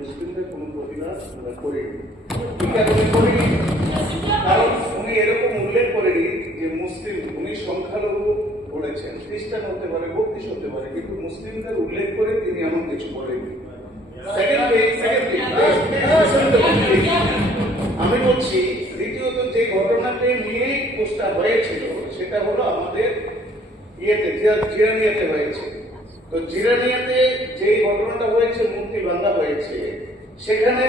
মুসলিমদের কোনো প্রতিবাদ আমরা করিনি। কি কারণে করিনি? কারণ উনি এরকম উল্লেখ করেনি যে মুসলিম, উনি সংখ্যালঘু বলেছেন, খ্রিস্টান হতে পারে, বৌদ্ধ হতে পারে, কিন্তু মুসলিমদের উল্লেখ করে তিনি এমন কিছু বলেননি। আমি বলছি, দ্বিতীয়ত যে ঘটনাকে নিয়ে পোস্টটা হয়েছিল সেটা হলো আমাদের জিরানিয়াতে হয়েছে। তো জিরানিয়াতে যে ঘটনাটা হয়েছে, মূর্তি ভাঙা হয়েছে, সেখানে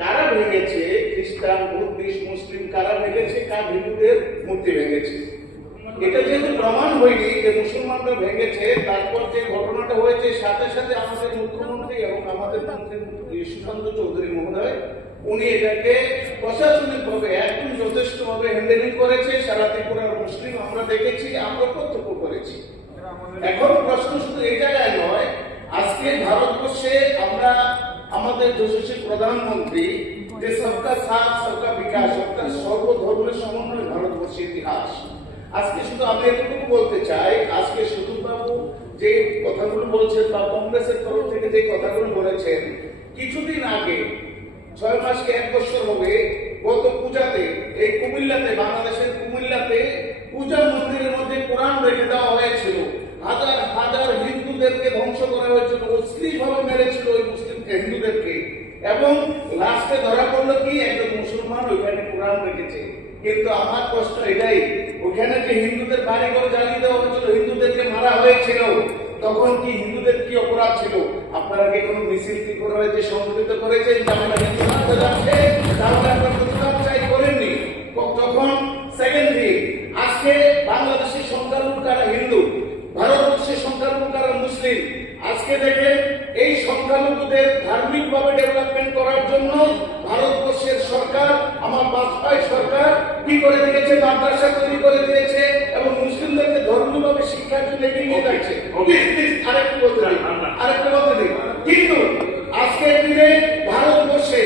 কারা ভেঙেছে? খ্রিস্টান, বুদ্ধিস্ট, মুসলিম কারা ভেঙেছে? কার হিন্দুদের মূর্তি ভেঙেছে? এটা যেহেতু প্রমাণ হয়নি যে মুসলমানরা ভেঙেছে, তারপর যে ঘটনাটা হয়েছে সাথে সাথে আমাদের মুখ্যমন্ত্রী এবং আমাদের মন্ত্রী সুশান্ত চৌধুরী মহোদয় উনি এটাকে প্রশাসনিক ভাবে একদম যথেষ্ট ভাবে হ্যান্ডেলিং করেছে। সারা ত্রিপুরার মুসলিম আমরা দেখেছি, আমরা প্রত্যক্ষ করেছি। এখন প্রশ্ন শুধু এই জায়গায় নয়, আজকে ভারতবর্ষে আমরা আমাদের যশস্বী প্রধানমন্ত্রী যে সবকা সাথ সবকা বিকাশ, অর্থাৎ সর্বধর্মের সমন্বয় ভারতবর্ষের ইতিহাস। আজকে শুধু আমি এতটুকু বলতে চাই, আজকে সুদূরবাবু যে কথাগুলো বলছেন বা কংগ্রেসের তরফ থেকে যে কথাগুলো বলেছেন, কিছুদিন আগে 6 মাস কি 1 বছর হবে, গত পূজাতে এই কুমিল্লাতে, বাংলাদেশের কুমিল্লাতে পূজা মন্দিরের মধ্যে কোরআন রেখে দেওয়া হয়েছিল। হাজার হাজার হিন্দুদেরকে ধ্বংস করা হয়েছিল, অশ্লীলভাবে মেরেছিল ওই মুসলিম হিন্দুদেরকে, এবং লাস্টে ধরা পড়লো কি একজন মুসলমান ওইখানে কোরআন রেখেছে। কিন্তু আমার প্রশ্ন এটাই, ওখানে যে হিন্দুদের বাড়ি ঘর জ্বালিয়ে দেওয়া হয়েছিল, হিন্দুদেরকে মারা হয়েছিল, তখন কি হিন্দুদের কি অপরাধ ছিল? আপনারা কি কোনো মিছিল কি করা হয়েছে, সংগঠিত করেছেন যে আমরা হিন্দু মারতে যাচ্ছে তাহলে আপনারা প্রতিবাদ চাই? করেননি। তখন সেকেন্ড দিন, আজকে বাংলাদেশের সংখ্যালঘু কারা হিন্দু, ভারতবর্ষের সংখ্যালঘু কারা মুসলিম। আজকে দেখেন এই সংখ্যালঘুদের ধার্মিক ভাবে ডেভেলপমেন্ট করার জন্য ভারতবর্ষের সরকার, আমার বাজপেয়ী সরকার কি করে দিয়েছে? মাদ্রাসা তৈরি করে দিয়েছে এবং মুসলিমদেরকে ধর্মীয়ভাবে শিক্ষার জন্য এগিয়ে নিয়ে যাচ্ছে। আরেকটু বলতে দিন। কিন্তু আজকের দিনে ভারতবর্ষে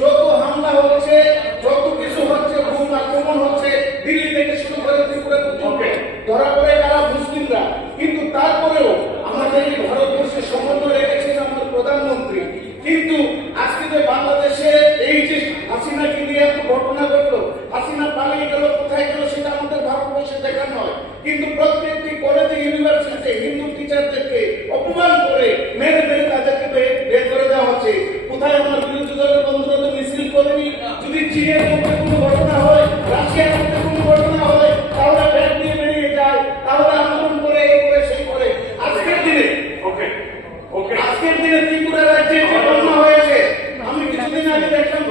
যত হামলা হচ্ছে, যত কিছু হচ্ছে, খুন আক্রমণ হচ্ছে, দিল্লি থেকে শুরু করে ত্রিপুরা পর্যন্ত ধরা পড়ে কারা? মুসলিমরা। কিন্তু তারপরেও আমাদের এই ভারতবর্ষে সমন্বয় রেখেছেন আমাদের প্রধানমন্ত্রী। কিন্তু আজকে যে বাংলাদেশে এই যে হাসিনাকে নিয়ে এত ঘটনা ঘটলো, হাসিনা পালিয়ে গেল, কোথায় গেল সেটা আমাদের ভারতবর্ষে দেখার নয়। কিন্তু প্রত্যেকটি কলেজে, ইউনিভার্সিটিতে হিন্দু টিচারদেরকে অপমান করে মেরে মেরে তাদেরকে বের করে দেওয়া হচ্ছে। কোথায় আমার বিরোধী দলের বন্ধুরা তো মিছিল করেনি? যদি চীনের মধ্যে কোনো ঘটনা হয়, রাশিয়ার মধ্যে কোনো ঘটনা হয়, তাহলে ব্যাগ নিয়ে বেরিয়ে যায়, তাহলে আন্দোলন করে, এই করে, সেই করে। আজকের দিনে ত্রিপুরা রাজ্যে যে ঘটনা হয়েছে, আমি কিছুদিন আগে দেখলাম